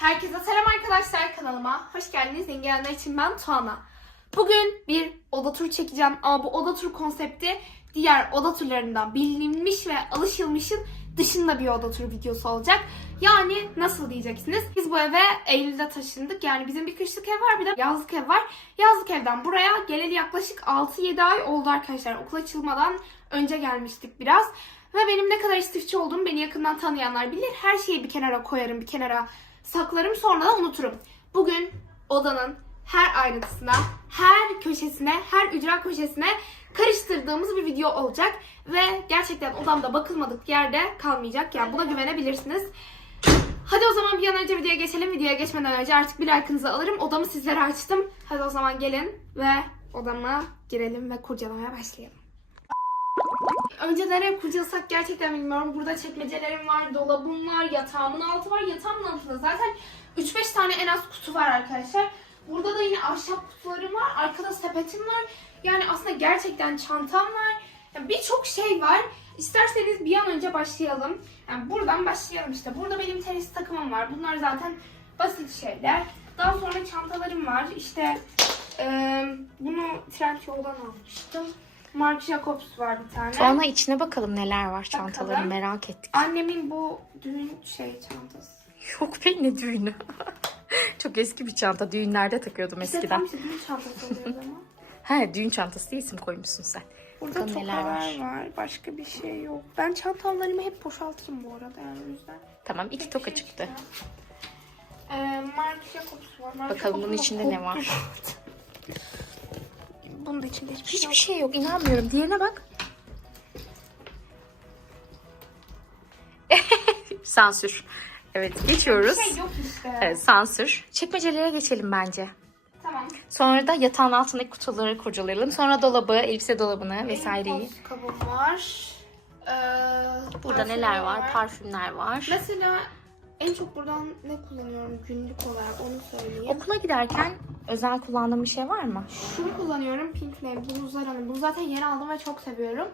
Herkese selam arkadaşlar kanalıma. Hoş geldiniz. Yeni için ben Tuana. Bugün bir oda turu çekeceğim ama bu oda tur konsepti diğer oda turlarından bilinmiş ve alışılmışın dışında bir oda turu videosu olacak. Yani nasıl diyeceksiniz? Biz bu eve Eylül'de taşındık. Yani bizim bir kışlık ev var bir de yazlık ev var. Yazlık evden buraya geleli yaklaşık 6-7 ay oldu arkadaşlar. Okul açılmadan önce gelmiştik biraz. Ve benim ne kadar istifçi olduğumu beni yakından tanıyanlar bilir. Her şeyi bir kenara koyarım, bir kenara saklarım sonra da unuturum. Bugün odanın her ayrıntısına, her köşesine, her ücra köşesine karıştırdığımız bir video olacak. Ve gerçekten odamda bakılmadık yerde kalmayacak. Yani buna güvenebilirsiniz. Hadi o zaman bir an önce videoya geçelim. Videoya geçmeden önce artık bir like'ınızı alırım. Odamı sizlere açtım. Hadi o zaman gelin ve odama girelim ve kurcalamaya başlayalım. Önce nereye kurcalasak gerçekten bilmiyorum. Burada çekmecelerim var, dolabım var, yatağımın altı var. Yatağımın altında zaten 3-5 tane en az kutu var arkadaşlar. Burada da yine ahşap kutularım var. Arkada sepetim var. Yani aslında gerçekten çantam var. Yani Birçok şey var. İsterseniz bir an önce başlayalım. Yani buradan başlayalım işte. Burada benim tenis takımım var. Bunlar zaten basit şeyler. Daha sonra çantalarım var. İşte eee, bunu Trendyol'dan almıştım. Marc Jacobs var bir tane. Sonra içine bakalım neler var çantaların Bakalım. merak ettik. Annemin bu düğün şey çantası. Yok be ne düğünü. Çok eski bir çanta. Düğünlerde takıyordum İşte eskiden. tam işte düğün çantası oluyor o zaman. He düğün çantası diye isim koymuşsun sen. Burada Bakalım neler tokalar var. var. Başka bir şey yok. Ben çantalarımı hep boşaltayım bu arada yani o yüzden. Tamam iki Pek toka şey çıktı. Ee, Marc Jacobs var. Marc Bakalım bunun içinde ne var? Bunun da içinde hiçbir, şey Hiçbir şey yok inanmıyorum. Diğerine bak. sansür. Evet geçiyoruz. Bir şey yok işte. Evet, sansür. Çekmecelere geçelim bence. Tamam. Sonra da yatağın altındaki kutuları kurcalayalım. Sonra dolabı, elbise dolabını vesaireyi. Benim toz kabım var. Ee, Burada neler var? Parfümler var. Mesela en çok buradan ne kullanıyorum günlük olarak onu söyleyeyim. Okula giderken özel kullandığın bir şey var mı? Şunu kullanıyorum Pink Flame. Bunu Zara'nın. Bunu zaten yeni aldım ve çok seviyorum.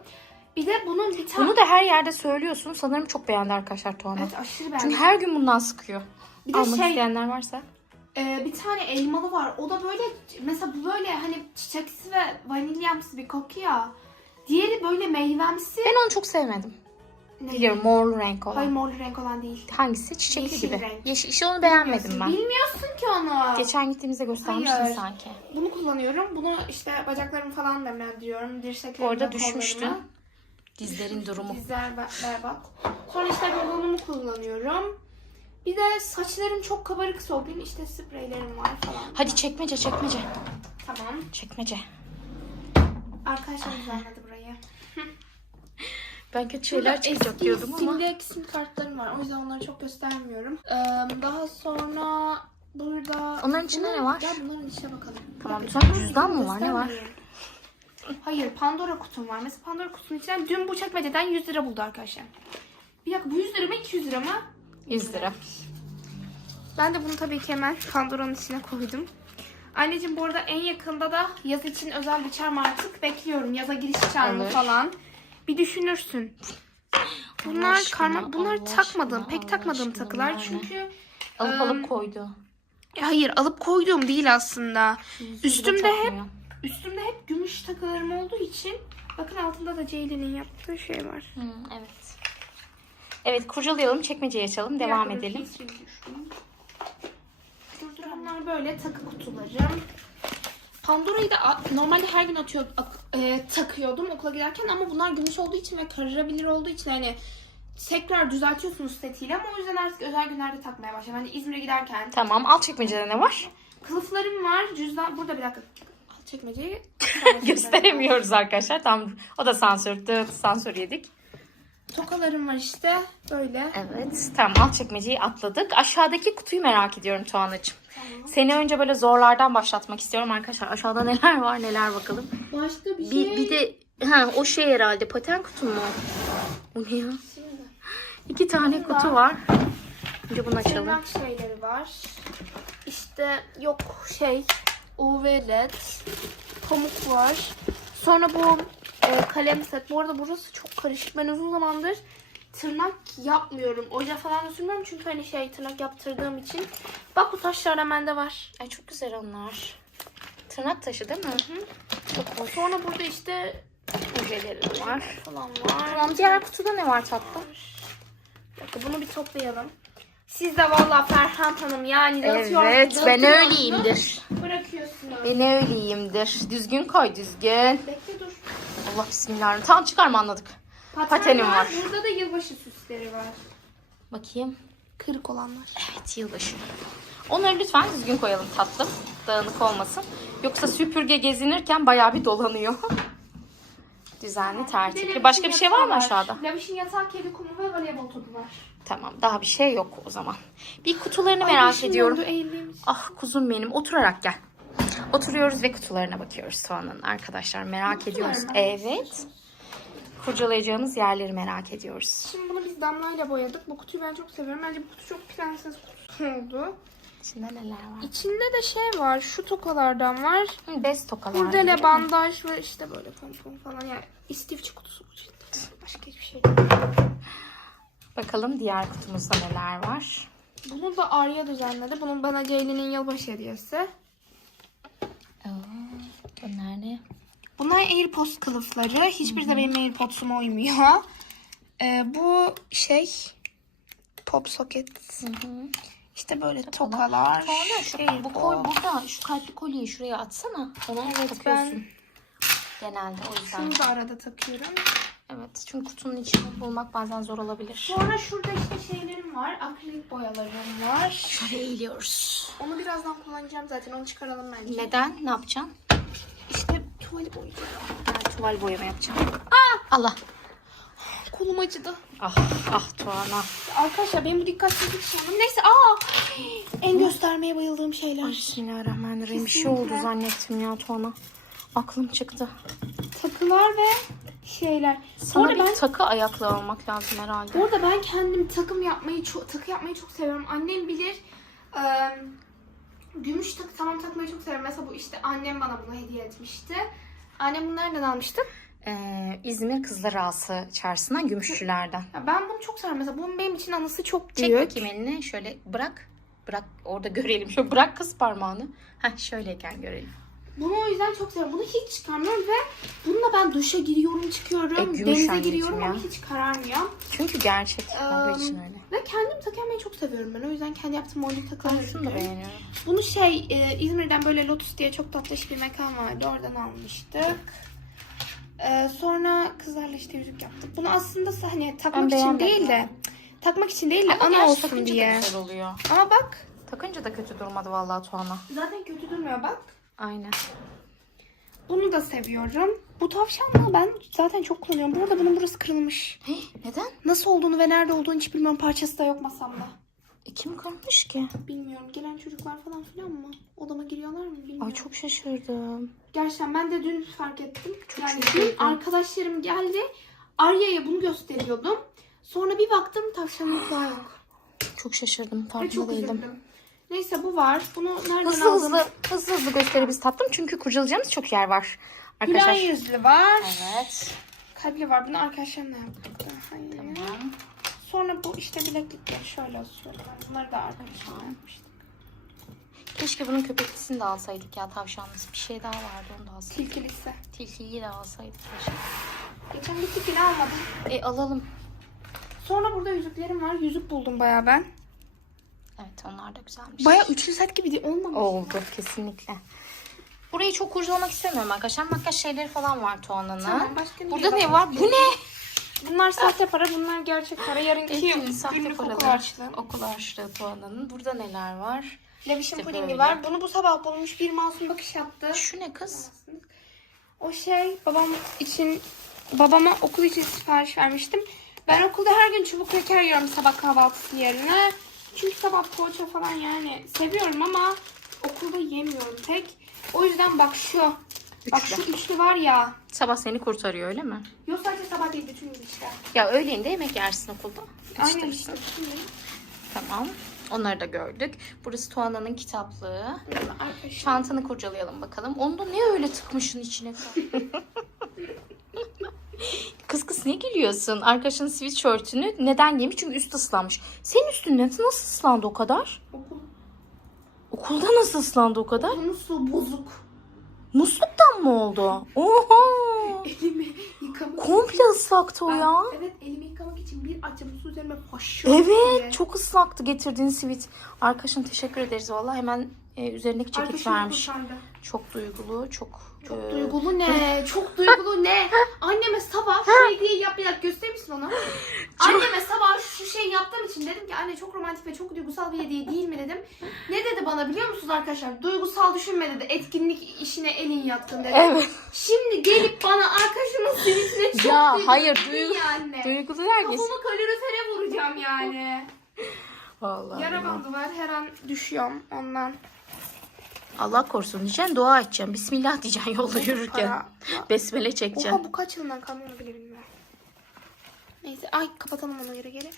Bir de bunun bir tane... Bunu da her yerde söylüyorsun. Sanırım çok beğendi arkadaşlar Tuana. Evet aşırı Çünkü beğendim. her gün bundan sıkıyor. Bir de Almak şey isteyenler varsa. e, bir tane elmalı var. O da böyle mesela bu böyle hani çiçeksi ve vanilyamsı bir koku ya. Diğeri böyle meyvemsi. Ben onu çok sevmedim. Ne? Biliyorum morlu renk olan. Hayır mor renk olan değil. Hangisi? Çiçekli Yeşil gibi. renk. Yeşil. İşte onu beğenmedim ben. Bilmiyorsun ki onu. Geçen gittiğimizde göstermiştin Hayır. sanki. Bunu kullanıyorum. Bunu işte bacaklarımı falan nemlendiriyorum. Dirseklerimi, Orada kollarımı. düşmüştün. Dizlerin durumu. Dizler ber- berbat. Sonra işte balonumu kullanıyorum. Bir de saçlarım çok kabarık gün işte spreylerim var falan. Hadi çekmece çekmece. Tamam. Çekmece. Arkadaşlar düzenledi burayı. Ben kötü şeyler çıkacak diyordum ama. simge sim kartlarım var. O yüzden onları çok göstermiyorum. Ee, daha sonra burada... Onların içinde ne var? Gel bunların içine bakalım. Tamam, sonra cüzdan mı var, ne var? Hayır Pandora kutum var. Mesela Pandora kutunun içinden dün bu çekmeceden 100 lira buldu arkadaşlar. Bir dakika bu 100 lira mı 200 lira mı? 100 lira. Ben de bunu tabii ki hemen Pandora'nın içine koydum. Anneciğim bu arada en yakında da yaz için özel bir çarm artık bekliyorum. Yaza giriş çarmı Olur. falan. Bir düşünürsün. Bunlar Allah aşkına, karma bunlar Allah takmadığım, aşkına, pek Allah takmadığım aşkına takılar ne? çünkü Alıp alıp koydu. E, hayır alıp koyduğum değil aslında. Yüzüğü bile Üstümde hep takmıyor. üstümde hep gümüş takılarım olduğu için bakın altında da Ceylin'in yaptığı şey var. Hı, evet. Evet kurcalayalım çekmeceyi açalım devam edelim. Şurada bunlar böyle takı kutularım. Pandora'yı da a- normalde her gün atıyor, e, takıyordum okula giderken ama bunlar gümüş olduğu için ve kararabilir olduğu için hani tekrar düzeltiyorsunuz setiyle ama o yüzden artık özel günlerde takmaya başladım. Hani İzmir'e giderken Tamam alt çekmecede ne var? kılıflarım var, cüzdan burada bir dakika. Al çekmeceyi. Gösteremiyoruz arkadaşlar. Tam o da sansür. Dıt, sansür yedik. Tokalarım var işte böyle. Evet. Tamam alt çekmeceyi atladık. Aşağıdaki kutuyu merak ediyorum Tuğan'cığım. Seni önce böyle zorlardan başlatmak istiyorum arkadaşlar. Aşağıda neler var neler bakalım. Başka bir şey. Bir, bir de ha, o şey herhalde paten kutu mu? O ne ya? İki tane Burada. kutu var. Önce bunu açalım. Tırnak şeyleri var. İşte yok şey UV led, pamuk var. Sonra bu e, kalem set. Bu arada burası çok karışık. Ben uzun zamandır tırnak yapmıyorum. Oje falan da sürmüyorum çünkü hani şey tırnak yaptırdığım için. Bak bu taşlar bende var. Ay çok güzel onlar. Tırnak taşı değil mi? Çok hoş. Sonra burada işte ojelerim var falan var. Tamam diğer kutuda ne var tatlım? Bir dakika, bunu bir toplayalım. Siz de valla Ferhan Hanım yani Evet ben öyleyimdir. Bırakıyorsunuz. Ben öyleyimdir. Düzgün koy düzgün. Bekle dur. Allah bismillahirrahmanirrahim. Tamam çıkarma anladık. Paten Patenim var. Burada da yılbaşı süsleri var. Bakayım. Kırık olanlar. Evet yılbaşı. Onları lütfen düzgün koyalım tatlım. Dağınık olmasın. Yoksa süpürge gezinirken bayağı bir dolanıyor. Düzenli, tertipli. Başka bir şey var mı aşağıda? Lavişin yatağı, kedi kumu ve voleybol topu var. Tamam daha bir şey yok o zaman. Bir kutularını merak başım ediyorum. için. Ah kuzum benim oturarak gel. Oturuyoruz ve kutularına bakıyoruz Soğan'ın arkadaşlar merak Kutularına ediyoruz. mı? Evet. Kurcalayacağımız yerleri merak ediyoruz. Şimdi bunu biz damlayla boyadık. Bu kutuyu ben çok seviyorum. Bence bu kutu çok prenses kutusu oldu. İçinde neler var? İçinde de şey var. Şu tokalardan var. Hı, Bez tokalar. Gibi. bandaj ve işte böyle pompon falan. Yani istifçi kutusu bu içinde. Başka hiçbir şey değil. Bakalım diğer kutumuzda neler var. Bunu da Arya düzenledi. Bunun bana Ceylin'in yılbaşı hediyesi. Oo, bunlar ne? Bunlar AirPods kılıfları. Hiçbiri de benim AirPods'uma uymuyor. Ee, bu şey pop socket. İşte böyle tokalar. Sonra şu, AirPods. bu koy burada şu kalpli kolyeyi şuraya atsana. Onu Evet, takıyorsun. Genelde o yüzden. Şunu da arada takıyorum. Evet çünkü kutunun içini bulmak bazen zor olabilir. Sonra şurada işte şeylerim var. Akrilik boyalarım var. Şöyle eğiliyoruz. Onu birazdan kullanacağım zaten. Onu çıkaralım bence. Neden? Ne yapacaksın? İşte tuvali boyayacağım. Ben tuval boyama yapacağım. Aa! Allah. Kolum acıdı. Ah ah Tuana. Arkadaşlar benim bu dikkatsizlik sorunum. Neyse aa. En göstermeye bayıldığım şeyler. Ay bismillahirrahmanirrahim. Bir şey Kesinlikle. oldu zannettim ya Tuana. Aklım çıktı. Takılar ve şeyler. Sana Sonra bir ben takı ayaklı almak lazım herhalde. Bu arada ben kendim takım yapmayı çok takı yapmayı çok seviyorum. Annem bilir. eee, gümüş takı tamam takmayı çok seviyorum. Mesela bu işte annem bana bunu hediye etmişti. Annem bunu nereden almıştı? Ee, İzmir Kızlar Ağası çarşısından gümüşçülerden. Ya ben bunu çok seviyorum. Mesela bunun benim için anısı çok Çek büyük. bakayım elini. Şöyle bırak. Bırak orada görelim. Şöyle bırak kız parmağını. Heh şöyleyken görelim. Bunu o yüzden çok seviyorum. Bunu hiç çıkarmıyorum ve bununla ben duşa giriyorum, çıkıyorum, E, gümüş denize anneciğim giriyorum ya. ama hiç kararmıyor. Çünkü gerçek olduğu için öyle. Ve kendim yapmayı çok seviyorum ben. O yüzden kendi yaptığım molly takıları Ben şunu da beğeniyorum. Bunu şey e, İzmir'den böyle Lotus diye çok tatlış bir mekan vardı. Oradan almıştık. E, sonra kızlarla işte yüzük yaptık. Bunu aslında hani takmak için beğenmedim değil de takmak için değil de ana gerçi olsun takınca da diye. güzel oluyor. Ama bak Takınca da kötü durmadı vallahi Tuana. zaten kötü durmuyor bak. Aynen. Bunu da seviyorum. Bu tavşanlığı ben zaten çok kullanıyorum. Bu arada bunun burası kırılmış. Hey, neden? Nasıl olduğunu ve nerede olduğunu hiç bilmiyorum. Parçası da yok masamda. E, kim kırmış ki? Bilmiyorum. Gelen çocuklar falan filan mı? Odama giriyorlar mı bilmiyorum. Ay çok şaşırdım. Gerçekten ben de dün fark ettim. yani şaşırdım. dün arkadaşlarım geldi. Arya'ya bunu gösteriyordum. Sonra bir baktım tavşanın kulağı yok. Çok şaşırdım. Farkında çok değildim. üzüldüm. Neyse bu var. Bunu nereden Hızlı aldım? hızlı hızlı hızlı gösterebiliriz tatlım. Çünkü kurcalayacağımız çok yer var. Gülen Arkadaşlar. yüzlü var. Evet. Kalpli var. Bunu arkadaşlarımla. Hayır. Tamam. Sonra bu işte bileklikleri şöyle asıyorum. Bunları da arkadaşlarımla yapmıştım. Keşke bunun köpeklisini de alsaydık ya tavşanlısı. Bir şey daha vardı onu da alsaydık. Tilkilisi. Tilkiyi de alsaydık keşke. Geçen bir tilkili almadım. E alalım. Sonra burada yüzüklerim var. Yüzük buldum bayağı ben. Evet onlar da güzelmiş. Bayağı üçlü set gibi değil, olmamış. Oldu kesinlikle. Burayı çok kurcalamak istemiyorum arkadaşlar. Makyaj şeyleri falan var Tuana'nın. Tamam, başka Burada ne var? Bu ne? Bunlar sahte para, bunlar gerçek para. Yarınki sahte günlük okul harçlığı. Okul harçlığı Tuana'nın. Burada neler var? Leviş'in İşte pudingi böyle. var. Bunu bu sabah bulmuş bir masum bakış yaptı. Şu ne kız? O şey babam için babama okul için sipariş vermiştim. Ben okulda her gün çubuk kreker yiyorum sabah kahvaltısı yerine. Çünkü sabah poğaça falan yani seviyorum ama okulda yemiyorum pek. O yüzden bak şu. Bak şu üçlü var ya. Sabah seni kurtarıyor öyle mi? Yok sadece sabah değil bütün gün işte. Ya öğleyin yemek yersin okulda. Aynen İşte. işte. bütün gün. Tamam. Onları da gördük. Burası Tuana'nın kitaplığı. Arkadaşlar. Çantanı kurcalayalım bakalım. Onu da ne öyle tıkmışın içine? Ne gülüyorsun? Arkadaşının sweatshirtünü neden giymiş? Çünkü üstü ıslanmış. Senin üstün nasıl ıslandı o kadar? Okul, Okulda nasıl ıslandı o kadar? su bozuk. Musluktan mı oldu? Oha! Elimi yıkamak Komple ıslaktı o Ben- ya. Evet elimi yıkamak için bir açım su üzerime faşıyor Evet çok ıslaktı getirdiğin sweet. Arkadaşın teşekkür ederiz vallahi hemen e, üzerindeki ceket Arkadaşım vermiş. Çok duygulu, çok Çok e, duygulu ne? Çok duygulu ne? Sabah şu hediyeyi yap bir dakika gösterir misin onu? Anneme sabah şu şey yaptığım için dedim ki anne çok romantik ve çok duygusal bir hediye değil mi dedim. Ne dedi bana biliyor musunuz arkadaşlar? Duygusal düşünme dedi. Etkinlik işine elin yatkın dedi. Evet. Şimdi gelip bana arkadaşımın sivisine çok Ya, duygulu hayır, dedin duygu- anne. Duygulu herkes. Kafamı kalorifere vuracağım yani. Vallahi. Yara bandı var her an düşüyorum ondan. Allah korusun diyeceksin dua edeceksin. Bismillah diyeceksin yolda yürürken. Para. Besmele çekeceksin. Oha bu kaç yılından kalıyor onu bile bilmiyorum. Neyse ay kapatalım onu yere geri.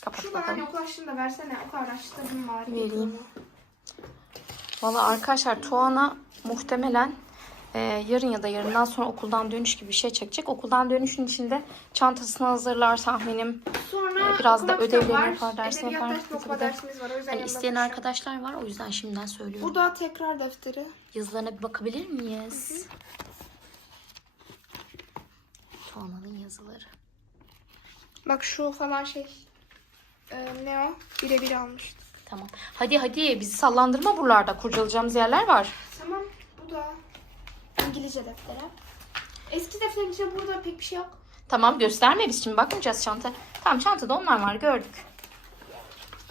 Kapat Şuradan bakalım. açtığını da versene. O kadar açtırdım bari. Vereyim. Valla arkadaşlar Tuana muhtemelen e, yarın ya da yarından sonra okuldan dönüş gibi bir şey çekecek. Okuldan dönüşün içinde çantasını hazırlar tahminim. Sonra Ee, biraz da ödevlerini var. yapar, dersini yapar. Tabii de. Hani isteyen arkadaşlar var o yüzden şimdiden söylüyorum. Burada tekrar defteri. Yazılarına bir bakabilir miyiz? Tuana'nın yazıları. Bak şu falan şey. Ee, ne o? Birebir almıştım. Tamam. Hadi hadi bizi sallandırma buralarda. Kurcalayacağımız yerler var. Tamam. Bu da İngilizce defteri. Eski defterin içinde burada pek bir şey yok. Tamam gösterme biz şimdi bakmayacağız çanta. Tamam çantada onlar var gördük.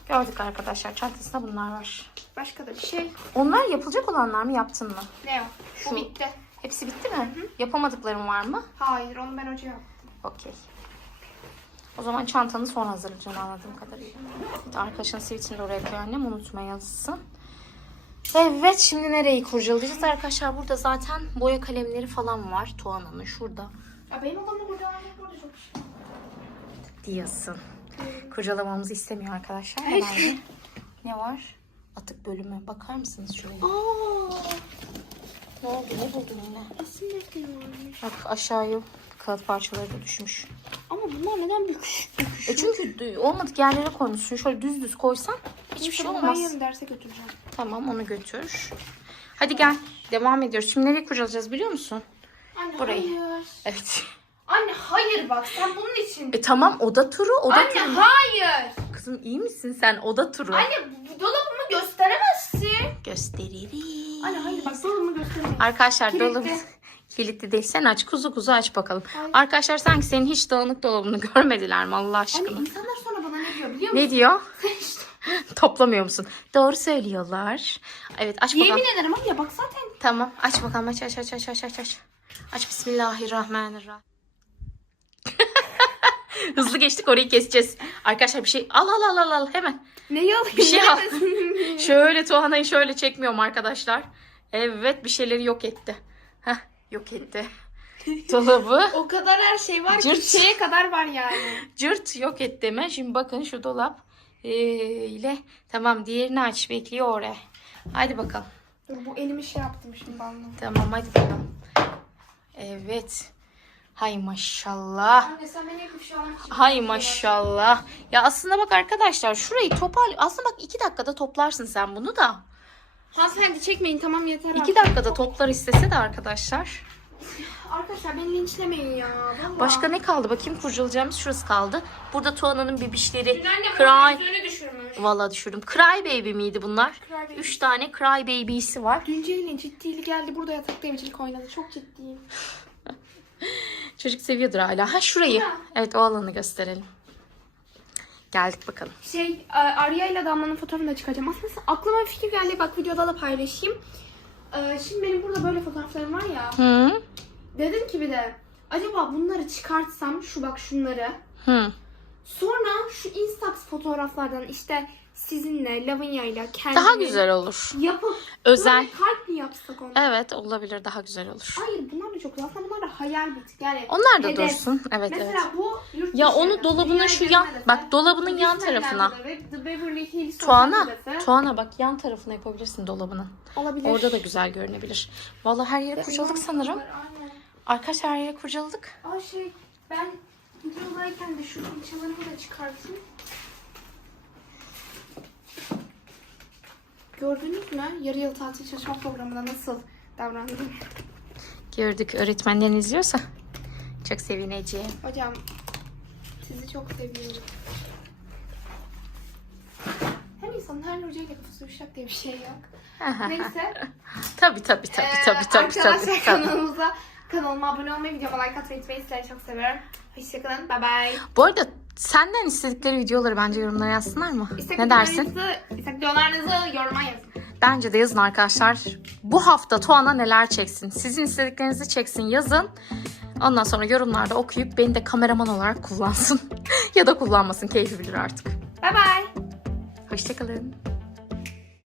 Gördük arkadaşlar çantasında bunlar var. Başka da bir şey. Onlar yapılacak olanlar mı yaptın mı? Ne o? Bu Şu- bitti. Hepsi bitti mi? Yapamadıklarım var mı? Hayır onu ben hoca yaptım. Okey. O zaman çantanı sonra hazırlayacaksın anladığım kadarıyla. Arkadaşın sivitini de oraya koy annem unutmayasın. Evet şimdi nereyi kurcalayacağız arkadaşlar? Burada zaten boya kalemleri falan var. Tuana'nın şurada. Ya benim odamda burada burada çok şey. Diyorsun. Kurcalamamızı istemiyor arkadaşlar. Herhalde. Ne var? Atık bölümü. Bakar mısınız şuraya? Aaa. Ne oldu? Ne buldun yine? Resim defteri varmış. Bak aşağıya kağıt parçaları da düşmüş. Ama bunlar neden büküş büküş? E çünkü dü- olmadık yerlere koymuşsun. Şöyle düz düz koysan hiçbir şey Ben olmaz. yarın derse götüreceğim. Tamam onu götür. Hadi gel. Devam ediyoruz. Şimdi nereye kurcalayacağız biliyor musun? Anne Burayı. hayır. Evet. Anne hayır bak sen bunun için. E tamam oda turu. Oda Anne turu. hayır. Kızım iyi misin sen? Oda turu. Anne bu dolabımı gösteremezsin. Gösteririz. Anne hayır bak dolabımı gösteremezsin. Arkadaşlar dolabı kilitli değil. Sen aç kuzu kuzu aç bakalım. Hayır. Arkadaşlar sanki senin hiç dağınık dolabını görmediler mi Allah Anne aşkına? insanlar sonra bana ne diyor biliyor musun? Ne diyor? Toplamıyor musun? Doğru söylüyorlar. Evet aç bakalım. Yemin ederim anne bak zaten. Tamam aç bakalım aç aç aç aç aç aç aç. Aç Bismillahirrahmanirrahim. Hızlı geçtik orayı keseceğiz. Arkadaşlar bir şey al al al al al hemen. Ne yalan? Bir şey al. Şöyle Tuana'yı şöyle çekmiyorum arkadaşlar. Evet bir şeyleri yok etti. Heh yok etti. Dolabı o kadar her şey var Cırt. ki şeye kadar var yani. cırt yok etti hemen. Şimdi bakın şu dolap ee, ile tamam diğerini aç bekliyor oraya. Hadi bakalım. Dur bu elimi şey yaptım şimdi ben bunu. Tamam hadi bakalım. Evet. Hay maşallah. Anne sen beni hep şu an Hay maşallah. Ya aslında bak arkadaşlar şurayı topar. Aslında bak iki dakikada toplarsın sen bunu da. Hanımefendi çekmeyin tamam yeter İki artık. dakikada toplar istese de arkadaşlar. Arkadaşlar beni linçlemeyin ya. Vallahi. Başka ne kaldı? Bakayım kurcalayacağımız şurası kaldı. Burada Tuana'nın bebişleri. Cry. Valla düşürdüm. Cry Baby miydi bunlar? Cry Baby. Üç tane Cry Baby'si var. Dün Ceylin ciddili geldi burada yatakta evcilik oynadı. Çok ciddiyim. Çocuk seviyordur hala. Ha şurayı. Ya. Evet o alanı gösterelim. Geldik bakalım. Şey Arya ile Damla'nın fotoğrafını da çıkacağım. Aslında aklıma bir fikir geldi. Bak videoda da paylaşayım. Ee, Şimdi benim burada böyle fotoğraflarım var ya. Hı. Dedim ki bir de acaba bunları çıkartsam şu bak şunları. Hı. Sonra şu Instax fotoğraflardan işte sizinle, Lavinia ile kendimi Daha güzel olur. yapıp Özel. böyle kalp mi yapsak onu? Evet olabilir daha güzel olur. Hayır bunlar da çok güzel. Aslında bunlar da hayal bit. Yani Onlar da hedef. dursun. Evet Mesela evet. bu yurt Ya dışı onu hedefi, dolabının dünya şu gezme yan hedefi, bak dolabının yan Disneyland tarafına. hedefi, The Beverly Hills Tuana, hedefi. Tuana bak yan tarafına yapabilirsin dolabının. Olabilir. Orada da güzel görünebilir. Vallahi her yeri kurcaladık sanırım. Aynen. Arkadaşlar her yeri kurcaladık. Aa şey ben videodayken de şu fırçalarımı da çıkartayım. Gördünüz mü? Yarı yıl tatil çalışma programında nasıl davrandım? Gördük öğretmenlerin izliyorsa. Çok sevineceğim. Hocam sizi çok seviyorum. Her insanın her hocayla kafası uyuşacak diye bir şey yok. Neyse. tabii tabii tabii Ee, tabii tabii Arkadaşlar tabii. kanalımıza kanalıma abone olmayı, videoma like atmayı unutmayın. Sizleri çok seviyorum. Hoşçakalın. Bye bye. Bu arada senden istedikleri videoları bence yorumlara yazsınlar mı? Ne dersin? İstekliyorlarınızı yoruma yazın. Bence de yazın arkadaşlar. Bu hafta Tuana neler çeksin? Sizin istediklerinizi çeksin yazın. Ondan sonra yorumlarda okuyup beni de kameraman olarak kullansın. ya da kullanmasın keyfi bilir artık. Bye bye. Hoşçakalın.